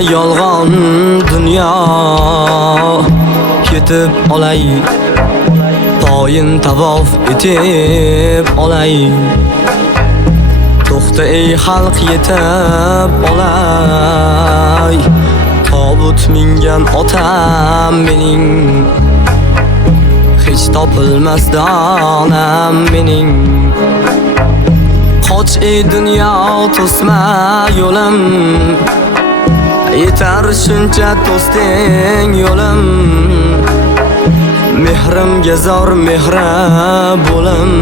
yolg'on dunyo, ketib olay, poyin tavof etib olay. To'xta ey xalq, yetib olay, tobut mingan otam mening, hech topilmas donam mening. Qoch ey dunyo, to'sma yo'lim, yetar shuncha to'sding yo'lim. Mehrimga zor mehra bo'lim,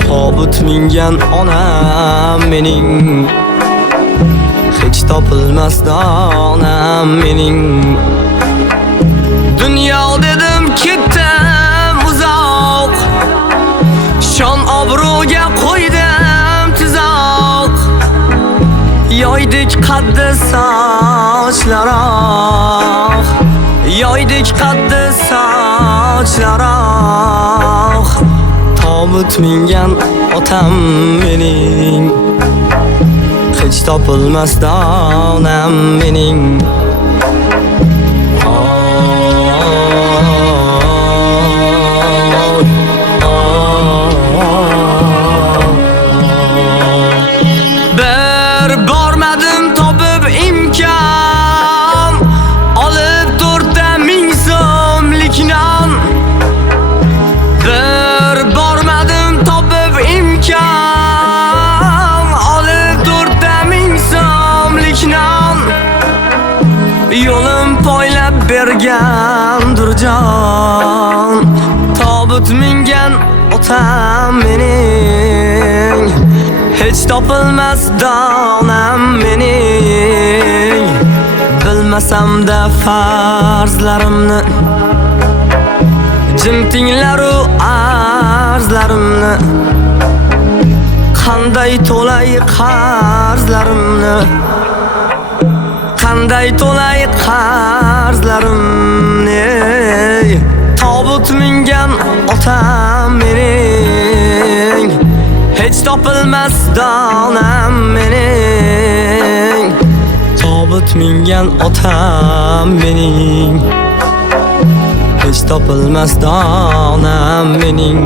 tobut mingan onam mening, hech topilmas donam mening. Dunyo dedim ketdim uzoq, shon obro'ga qo'ydim tuzoq. Yoydik qaddi sochlaroq, yoydik qaddi sochlaroq. Tobut mingan otam mening, hech topilmas donam mening. Bir bormadim topib imkon, olib 4,000 so'mlik non. Bir bormadim topib imkon, olib 4,000 so'mlik non. Yo'lim poylab bergandir jon, tobut mingan otam mening, hech topilmas donam mening. Bilmasam-da farzlarimni, jim tinglaru arzlarimni. Qanday to'lay qarzlarimni, qanday to'lay qarzlarimni. Tobut mingan otam mening, hech topilmas donam mening. Tobut mingan otam mening, hech topilmas donam mening.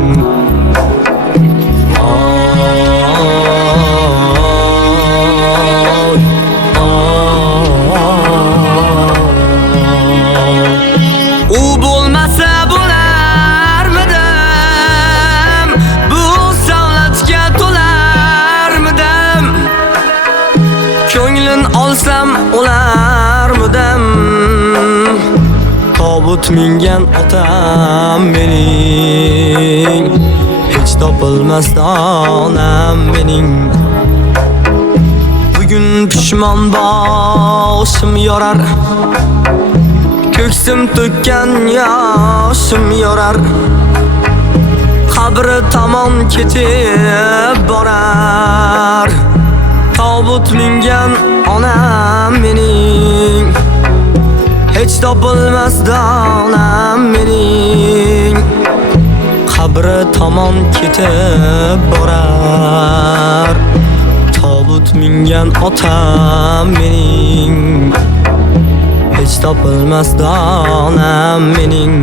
U bo'lmasa bo'larmidim, bu savlatga to'larmidim. Ko'nglin olsam olarmidim, tobut mingan otam mening, hech topilmas donam mening. Bugun pishmon boshim yorar, ko'ksim to'kkan yoshim yorar. Qabri tomon ketib borar, tobut mingan onam mening, hech topilmas donam mening. Qabri tomon ketib borar, tobut mingan otam mening, hech topilmas donam mening.